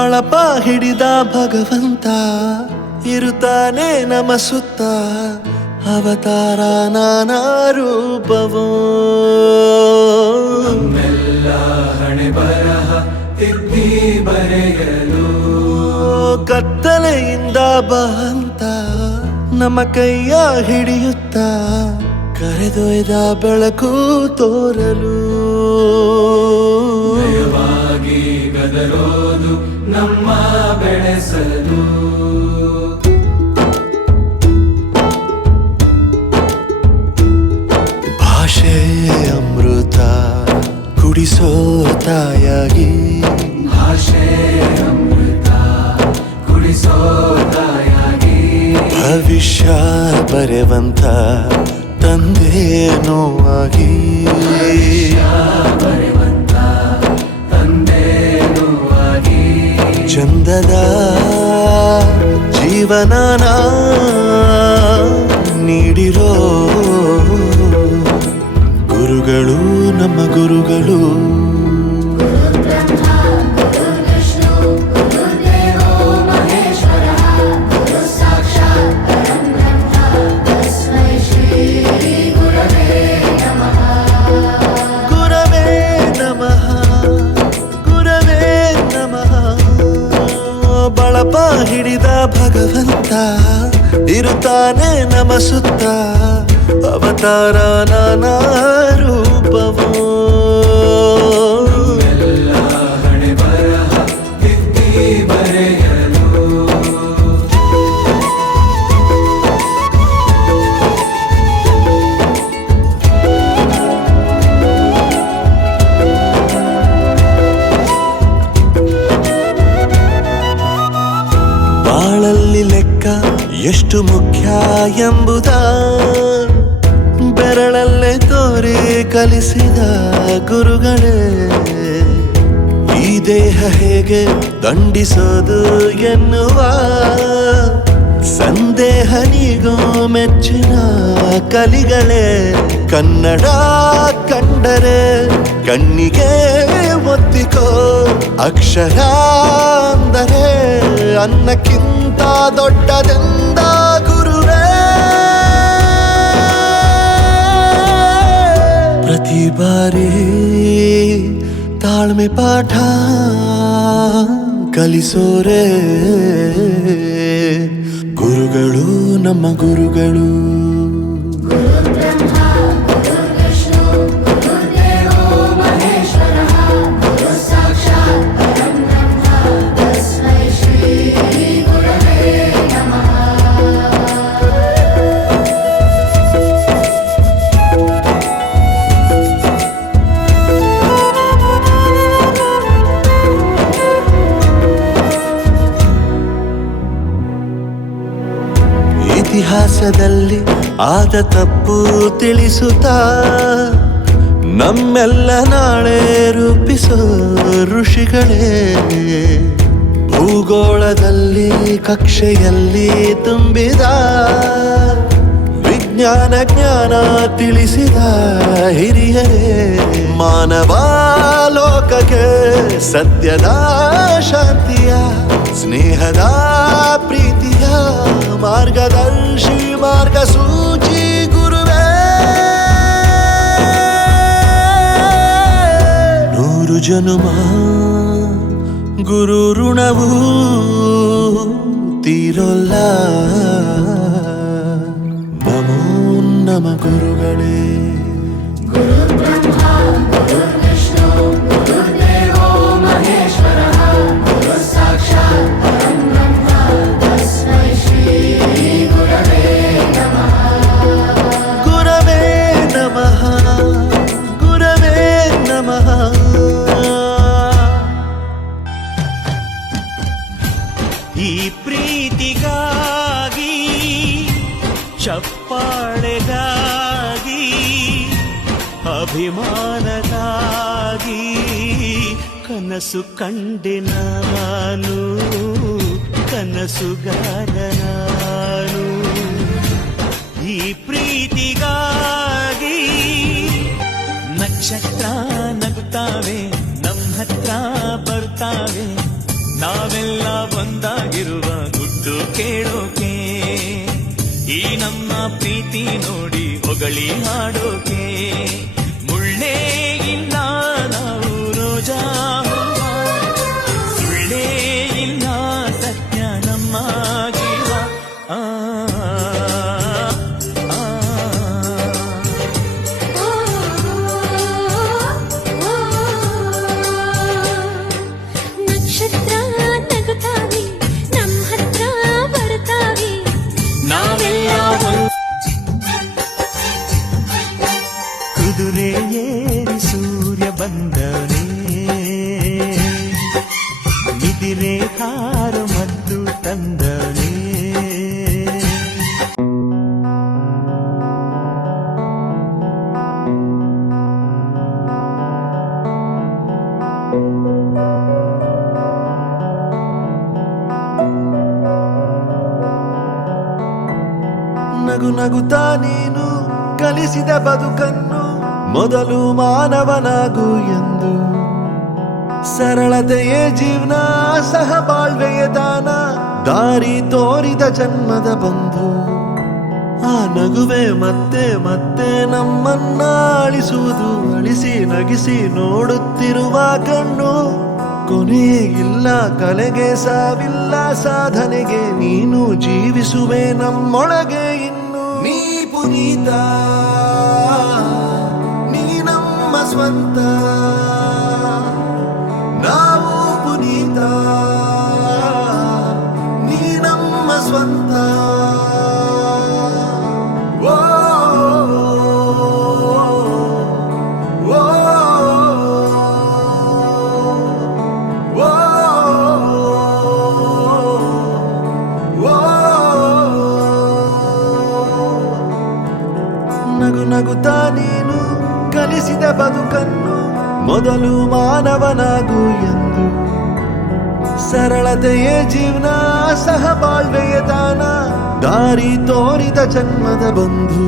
ಬಳಪ ಹಿಡಿದ ಭಗವಂತ ಇರುತ್ತಾನೆ ನಮ ಸುತ್ತ ಅವತಾರ ನಾನಾ ರೂಪವೋ ನಮ್ಮೆಲ್ಲ ಹಣೆ ಬರಹ ತಿದ್ದಿ ಬರೆಯಲು ಕತ್ತಲೆಯಿಂದ ಬಂತ ನಮ್ಮ ಕೈಯ ಹಿಡಿಯುತ್ತ ಕರೆದೊಯ್ದ ಬೆಳಕು ತೋರಲು ನಯವಾಗಿ ಗದರೋದು ನಮ್ಮ ಬೆಳೆಸಲು ಭಾಷೆ ಅಮೃತ ಕುಡಿಸೋ ತಾಯಾಗಿ ಭಾಷೆ ಅಮೃತ ಕುಡಿಸೋ ತಾಯಾಗಿ ಭವಿಷ್ಯ ಬರೆವಂತ ತಂದೇನೋ ಆಗಿ ಬರೆವಂತ ತಂದೇನೂ ಆಗಿ ಚಂದದ ಜೀವನನ ನೀಡಿರೋ ಗುರುಗಳು ನಮ್ಮ ಗುರುಗಳು ಬಳಪ ಹಿಡಿದ ಭಗವಂತ ಇರುತ್ತಾನೆ ನಮ ಸುತ್ತ ಅವತಾರ ನಾನಾ ರೂಪವೋ ಎಲ್ಲ ಹಣೆ ಬರಹ ತಿದ್ದಿ ಬರೆಯಲು ಬಾಳಲ್ಲಿ ಲೆಕ್ಕ ಎಷ್ಟು ಮುಖ್ಯ ಎಂಬುದ ಬೆರಳಲ್ಲೇ ತೋರಿ ಕಲಿಸಿದ ಗುರುಗಳೇ ಈ ದೇಹ ಹೇಗೆ ದಂಡಿಸೋದು ಎನ್ನುವ ಸಂದೇಹ ನೀಗೋ ಮೆಚ್ಚಿನ ಕಲಿಗಳೇ ಕನ್ನಡ ಕಂಡರೆ ಕಣ್ಣಿಗೆ ಒತ್ತಿಕೋ ಅಕ್ಷರ ಅಂದರೆ ಅನ್ನಕ್ಕಿಂತ ದೊಡ್ಡದೆಂದ ಗುರುವೇ ಪ್ರತಿ ಬಾರಿ ತಾಳ್ಮೆ ಪಾಠ ಕಲಿಸೋರೆ ಗುರುಗಳು ನಮ್ಮ ಗುರುಗಳು ಇತಿಹಾಸದಲ್ಲಿ ಆದ ತಪ್ಪು ತಿಳಿಸುತ್ತಾ ನಮ್ಮೆಲ್ಲ ನಾಳೆ ರೂಪಿಸೋ ಋಷಿಗಳೇ ಭೂಗೋಳದಲ್ಲಿ ಕಕ್ಷೆಯಲ್ಲಿ ತುಂಬಿದ ವಿಜ್ಞಾನ ಜ್ಞಾನ ತಿಳಿಸಿದ ಹಿರಿಯರೇ ಮಾನವ ಲೋಕಕ್ಕೆ ಸತ್ಯದ ಶಾಂತಿಯ ಸ್ನೇಹದ ಪ್ರೀತಿಯ ಮಾರ್ಗದರ್ಶಿ ಮಾರ್ಗಸೂಚಿ ಗುರುವೇ ನೂರು ಜನುಮ ಗುರು ಋಣವು ತೀರೋಲ್ಲ ನಮೋ ನಮ ಗುರುಗಳೇ ಈ ಪ್ರೀತಿಗಾಗಿ ಚಪ್ಪಾಳೆಗಾಗಿ ಅಭಿಮಾನಗಾಗಿ ಕನಸು ಕಂಡೆ ನಾನು ಕನಸುಗಾರ ನಾನು ಈ ಪ್ರೀತಿಗಾಗಿ ನಕ್ಷತ್ರ ನಗುತ್ತಾವೆ ನಮ್ಮ ಹತ್ರ ಬರ್ತಾವೆ ನಾ ನಾವೆಲ್ಲ ಒಂದಾಗಿರುವ ಗುಟ್ಟು ಕೇಳೋಕೆ, ಈ ನಮ್ಮ ಪ್ರೀತಿ ನೋಡಿ ಹೊಗಳಿ ಹಾಡೋಕೆ. ಮುಳ್ಳೇ ಇಲ್ಲ ನಾವು ರೋಜಾ ಹೂವ, ಸುಳ್ಳೇ ಇಲ್ಲ ಸತ್ಯ ನಮ್ಮ ಜೀವ. ಆ ಆ, ನಕ್ಷತ್ರ ನಗುತ್ತಾವೆ ನಮ್ಮ ಹತ್ರ ಬರ್ತಾವೆ. ನಾವೆಲ್ಲ ಕುದುರೆ ಏರಿ ಸೂರ್ಯ ಬಂದವನೇ, ನಿದಿರೆ ಹಾರು ಮತ್ತು ತಂದವನೇ. ನಗು ನಗುತ್ತಾ ನೀನು ಕಲಿಸಿದ ಬದುಕನ್ನು, ಮೊದಲು ಮಾನವನಾಗು ಎಂದು. ಸರಳತೆಯೇ ಜೀವನ, ಸಹಬಾಳ್ವೆಯ ದಾನ, ದಾರಿ ತೋರಿದ ಜನ್ಮದ ಬಂಧು. ಆ ನಗುವೆ ಮತ್ತೆ ಮತ್ತೆ ನಮ್ಮನ್ನ ಅಳಿಸುವುದು, ಅಳಿಸಿ ನಗಿಸಿ ನೋಡುತ್ತಿರುವ ಕಣ್ಣು. ಕೊನೆಯೇ ಇಲ್ಲ ಕಲೆಗೆ ಸಾವಿಲ್ಲ, ಸಾಧನೆಗೆ ನೀನು ಜೀವಿಸುವೆ ನಮ್ಮೊಳಗೆ ಇನ್ನು. ನೀ ಪುನೀತ, ನೀ ನಮ್ಮ ಸ್ವಂತ, ನಾವು ಪುನೀತ, ನೀ ನಮ್ಮ ಸ್ವಂತ. ಓ, ಓ, ಓ, ನಗು ನಗುತ್ತಾ ನೀನು ಕಲಿಸಿದ ಬದುಕನ್ನು, ಮೊದಲು ಮಾನವನಾಗು ಎಂದು. ಸರಳತೆಯೇ ಜೀವನ, ಸಹಬಾಳ್ವೆಯ ದಾನ, ದಾರಿ ತೋರಿದ ಜನ್ಮದ ಬಂಧು.